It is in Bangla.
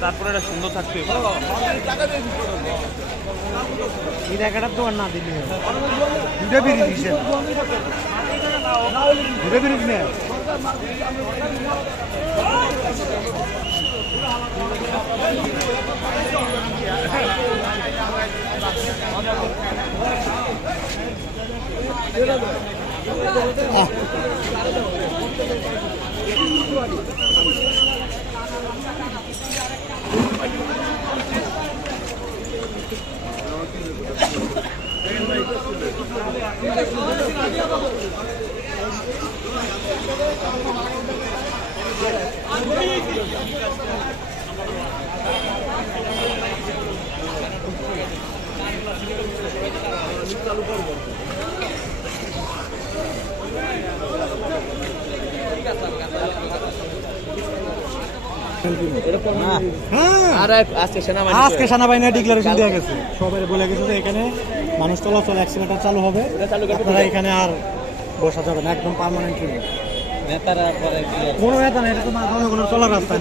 তারপরে এটা সুন্দর থাকতে এই টাকাটার দোকান না দিলি দুটা বিড়ি দিছে দুটা বিড়ি দিলে আর আজকে সেনা আজকে সেনাবাহিনী ডিক্লারেশন দেওয়া গেছে। সবাই বলে গেছে যে এখানে মানুষ চলাচল অ্যাক্সিলেটার চালু হবে। আপনারা এখানে আর বসা যাবে না একদম পার্মানেন্টলি নেতারা পরে কোনো নেতা না এটা তো চলার রাস্তা।